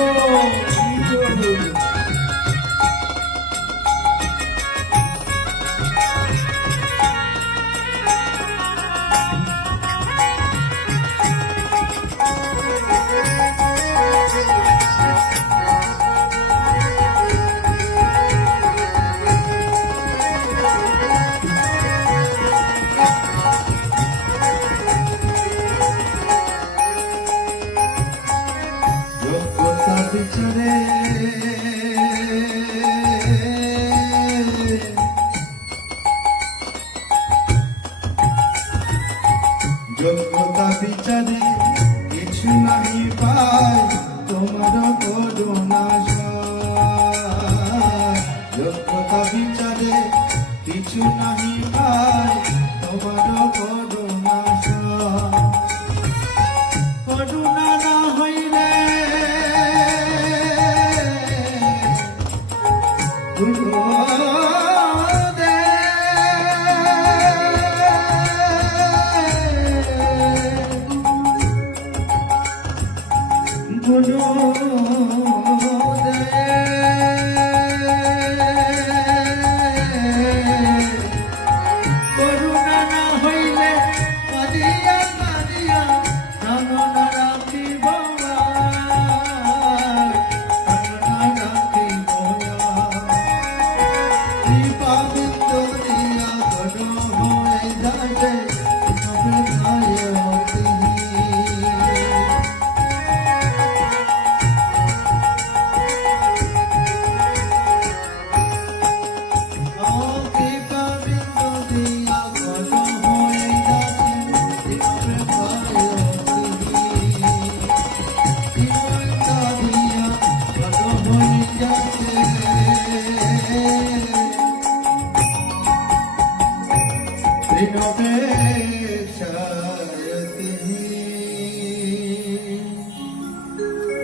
Oh. কিছু নাহি পাই তোমার করুণা। করুণা না হইলে করুণা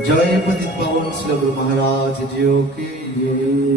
जय पतित पावन श्री गुरु महाराज जी की जय